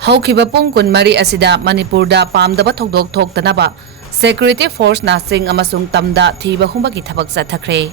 Haukiba pung kun mari asida Manipurda pamdaba thokdok thoktanaba Security Force na sing amasung tamda thiba humbagi thabak sathakre.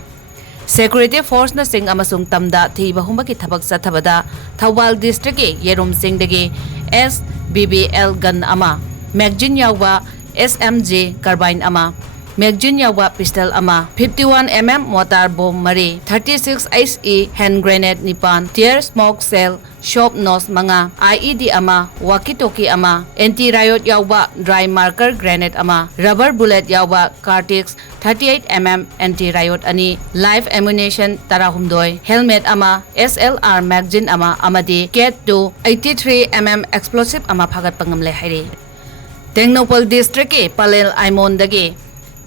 Security Force na sing amasung tamda thiba humbagi thabak sathabada Thoubal District e yerum singdagi SBBL gun ama magazine yawa SMG carbine ama magazine yawa pistol ama 51mm mortar bomb mari 36 ICE hand grenade nipan tear smoke cell shop nose mga IED ama walkie-talkie ama anti riot yawa dry marker grenade ama rubber bullet yawa cartridge 38mm anti riot ani live ammunition tarahumdoi helmet ama SLR magazine ama Amadi cat 2 83mm explosive ama phagat pangamle hairi Tengnoupal district e palel aimon dagi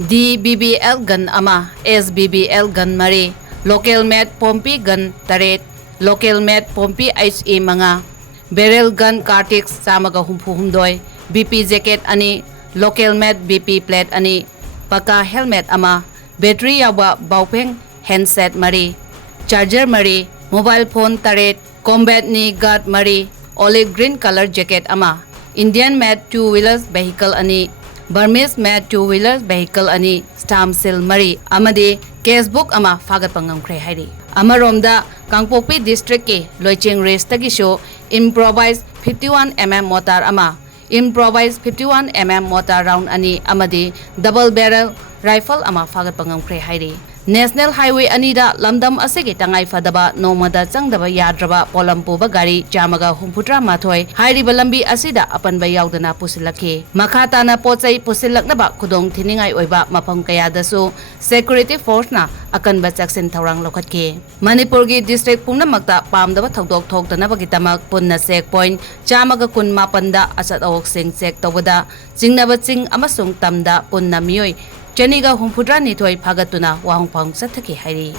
DBBL gun ama SBBL gun mari local made pompi gun taret local made pompi HE mga barrel gun cartridge samaga humdoi BP jacket ani local made BP plate ani paka helmet ama battery yawa baupeng handset mari charger mari mobile phone taret combat ni guard mari olive green color jacket ama Indian made two-wheelers vehicle ani Burmese made two-wheelers vehicle ani stamp seal mari Amadi casebook ama fagat pangamkhre hairi amaromda Kangpokpi district ke loicheng race tagi show improvised 51mm mortar ama improvised 51mm mortar round ani Amadi double barrel rifle ama fagat pangamkhre hairi National Highway anida lamdam asegi tangai fadaba nomada changdaba yadraba polampuba gari jamaga humputra mathoi hairiba lambi asida apanba yaudana pusilakhe makhata na pochai pusilaknaba khudong thiningai oiba mafam kayadasu security force na akanba chaksin thorang lokhatke Manipur gi district pumnamakta pamdaba thodok thokdana bagitamak punna checkpoint jamaga kun mapanda asat awok sing check tawada jingnaba ching amasung tamda punna mioi Chaniga humputra nithoi phagatuna wahongpang sathaki hairi